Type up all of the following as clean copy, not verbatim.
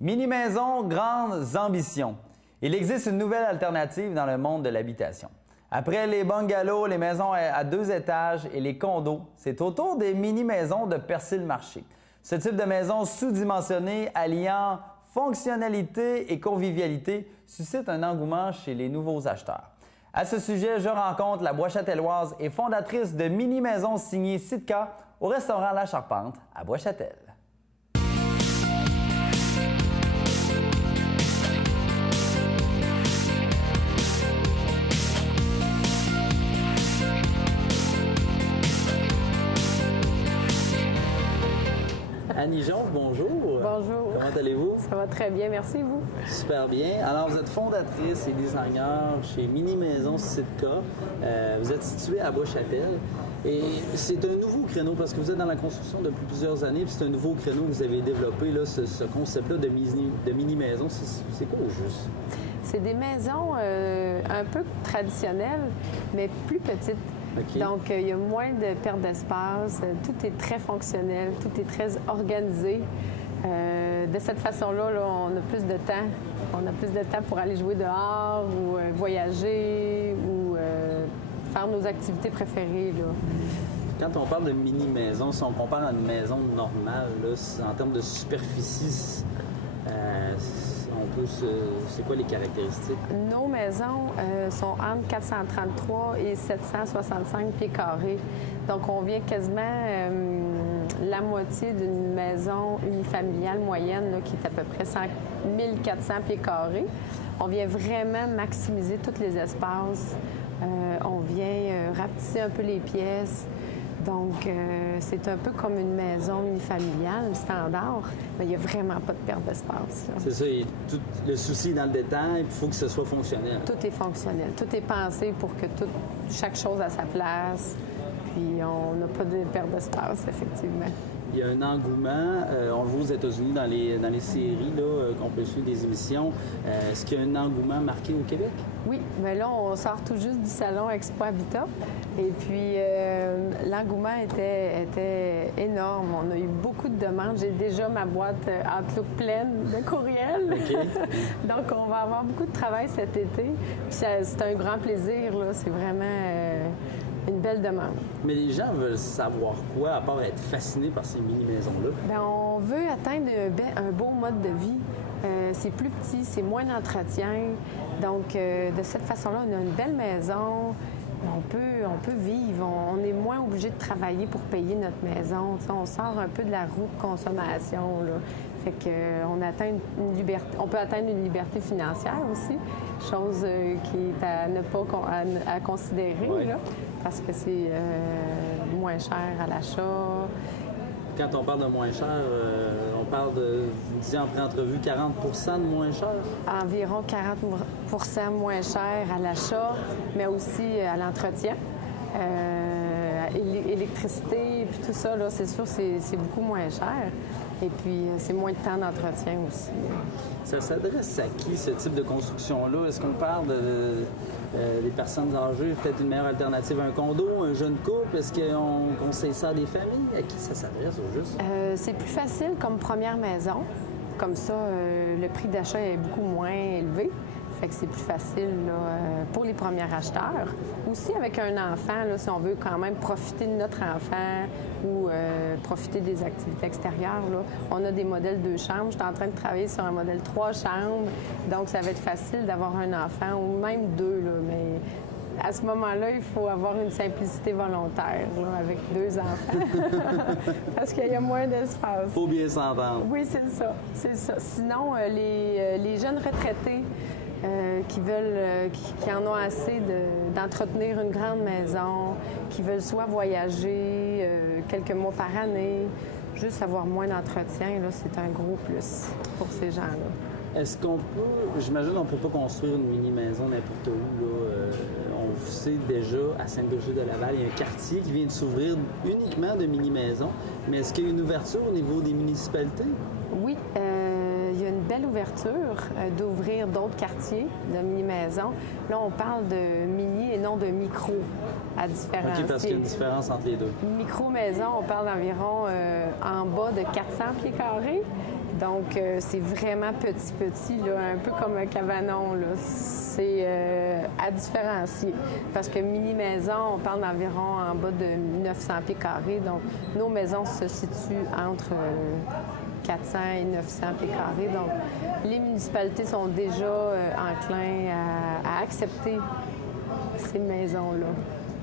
Mini-maison, grandes ambitions. Il existe une nouvelle alternative dans le monde de l'habitation. Après les bungalows, les maisons à 2 étages et les condos, c'est au tour des mini-maisons de percer le marché. Ce type de maison sous-dimensionnée, alliant fonctionnalité et convivialité, suscite un engouement chez les nouveaux acheteurs. À ce sujet, je rencontre la Bois-Châtelloise et fondatrice de mini-maisons signées Sitka au restaurant La Charpente à Bois-Châtel. Annie Jonve, bonjour. Bonjour. Comment allez-vous? Ça va très bien, merci vous. Super bien. Alors, vous êtes fondatrice et designer chez Mini Maison Sitka. Vous êtes située à Bois-Châtel. Et c'est un nouveau créneau parce que vous êtes dans la construction depuis plusieurs années. Puis c'est un nouveau créneau que vous avez développé, là, ce concept-là de mini maison. C'est quoi au juste? C'est des maisons un peu traditionnelles, mais plus petites. Okay. Donc, il y a moins de perte d'espace. Tout est très fonctionnel, tout est très organisé. De cette façon-là, là, on a plus de temps. On a plus de temps pour aller jouer dehors ou voyager ou faire nos activités préférées, là. Quand on parle de mini-maison, si on compare à une maison normale, là, en termes de superficie, c'est quoi les caractéristiques? Nos maisons sont entre 433 et 765 pieds carrés. Donc, on vient quasiment la moitié d'une maison unifamiliale moyenne là, qui est à peu près 1400 pieds carrés. On vient vraiment maximiser tous les espaces. On vient rapetisser un peu les pièces. Donc, c'est un peu comme une maison unifamiliale standard, mais il n'y a vraiment pas de perte d'espace. C'est ça, tout le souci est dans le détail, il faut que ce soit fonctionnel. Tout est fonctionnel, tout est pensé pour que chaque chose a sa place, puis on n'a pas de perte d'espace, effectivement. Il y a un engouement, on le voit aux États-Unis dans les séries là, qu'on peut suivre des émissions. Est-ce qu'il y a un engouement marqué au Québec? Oui, mais là, on sort tout juste du salon Expo Habitat. Et puis, l'engouement était énorme. On a eu beaucoup de demandes. J'ai déjà ma boîte Outlook pleine de courriels. Okay. Donc, on va avoir beaucoup de travail cet été. Puis, c'est un grand plaisir, là. C'est vraiment une belle demande. Mais les gens veulent savoir quoi, à part être fascinés par ces mini-maisons-là? Bien, on veut atteindre un beau mode de vie. C'est plus petit, c'est moins d'entretien. Donc, de cette façon-là, on a une belle maison. On peut vivre. On est moins obligé de travailler pour payer notre maison. T'sais, on sort un peu de la roue de consommation, là. Fait qu'on atteint une liberté. On peut atteindre une liberté financière aussi, chose qui est à ne pas à considérer, ouais. Là, parce que c'est moins cher à l'achat. Quand on parle de moins cher, on parle de, vous disiez en pré-entrevue, 40 de moins cher? Environ 40 moins cher à l'achat, mais aussi à l'entretien. Électricité, puis tout ça, là, c'est sûr, c'est beaucoup moins cher. Et puis, c'est moins de temps d'entretien aussi. Ça s'adresse à qui, ce type de construction-là? Est-ce qu'on parle des personnes âgées, peut-être une meilleure alternative à un condo, un jeune couple? Est-ce qu'on conseille ça à des familles? À qui ça s'adresse au juste? C'est plus facile comme première maison. Comme ça, le prix d'achat est beaucoup moins élevé. Fait que c'est plus facile là, pour les premiers acheteurs. Aussi avec un enfant, là, si on veut quand même profiter de notre enfant ou profiter des activités extérieures, là, on a des modèles 2 chambres. Je suis en train de travailler sur un modèle 3 chambres. Donc, ça va être facile d'avoir un enfant ou même 2. Là, mais à ce moment-là, il faut avoir une simplicité volontaire là, avec 2 enfants. Parce qu'il y a moins d'espace. Il faut bien s'entendre. Oui, c'est ça. Sinon, les jeunes retraités qui en ont assez d'entretenir une grande maison, qui veulent soit voyager quelques mois par année, juste avoir moins d'entretien, là, c'est un gros plus pour ces gens-là. Est-ce qu'on peut, j'imagine qu'on ne peut pas construire une mini-maison n'importe où, là. On sait déjà, à Sainte-Brigitte-de-Laval, il y a un quartier qui vient de s'ouvrir uniquement de mini-maisons. Mais est-ce qu'il y a une ouverture au niveau des municipalités? Oui, il y a une belle ouverture d'ouvrir d'autres quartiers de mini-maisons. Là, on parle de mini et non de micro à différencier. OK, parce qu'il y a une différence entre les deux. Micro-maison, on parle d'environ en bas de 400 pieds carrés. Donc, c'est vraiment petit, là, un peu comme un cabanon, là. C'est à différencier. Parce que mini-maison, on parle d'environ en bas de 900 pieds carrés. Donc, nos maisons se situent entre 400 et 900 pieds carrés. Donc, les municipalités sont déjà enclins à accepter ces maisons-là.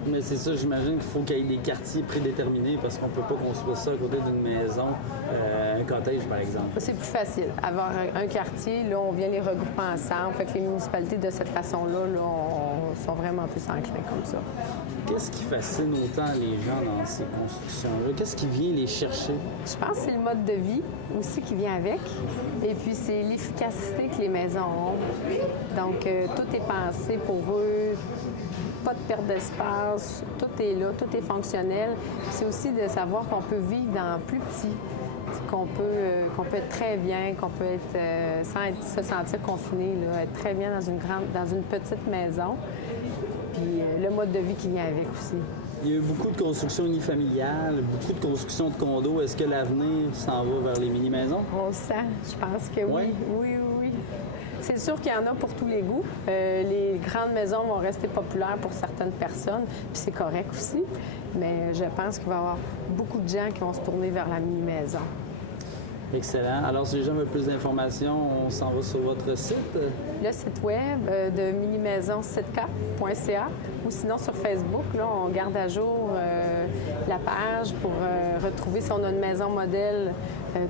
Mais c'est ça, j'imagine qu'il faut qu'il y ait des quartiers prédéterminés parce qu'on ne peut pas construire ça à côté d'une maison, un cottage par exemple. C'est plus facile. Avoir un quartier, là, on vient les regrouper ensemble. Fait que les municipalités, de cette façon-là, sont vraiment plus enclins comme ça. Qu'est-ce qui fascine autant les gens dans ces constructions-là? Qu'est-ce qui vient les chercher? Je pense que c'est le mode de vie aussi qui vient avec. Et puis, c'est l'efficacité que les maisons ont. Donc, tout est pensé pour eux. Pas de perte d'espace, tout est là, tout est fonctionnel. C'est aussi de savoir qu'on peut vivre dans plus petit, qu'on peut être très bien, qu'on peut être sans se sentir confiné, là, être très bien dans une petite maison. Puis le mode de vie qui vient avec aussi. Il y a eu beaucoup de constructions unifamiliales, beaucoup de constructions de condos. Est-ce que l'avenir s'en va vers les mini-maisons? On le sent, je pense que oui. Oui. C'est sûr qu'il y en a pour tous les goûts. Les grandes maisons vont rester populaires pour certaines personnes, puis c'est correct aussi. Mais je pense qu'il va y avoir beaucoup de gens qui vont se tourner vers la mini-maison. Excellent. Alors, si les gens veulent plus d'informations, on s'en va sur votre site? Le site web de minimaison7k.ca ou sinon sur Facebook, là, on garde à jour la page pour retrouver si on a une maison modèle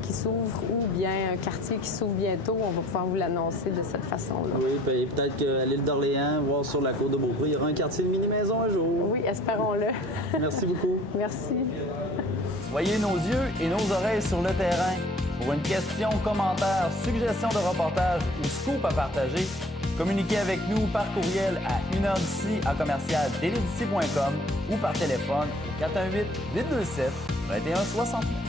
qui s'ouvre ou bien un quartier qui s'ouvre bientôt. On va pouvoir vous l'annoncer de cette façon-là. Oui, bien, peut-être qu'à l'île d'Orléans, voire sur la côte de Beaupré, il y aura un quartier de mini-maison un jour. Oui, espérons-le. Merci beaucoup. Merci. Soyez nos yeux et nos oreilles sur le terrain. Pour une question, commentaire, suggestion de reportage ou scoop à partager, communiquez avec nous par courriel à 1heurdici@commercial-delidici.com ou par téléphone au 418-827-2169.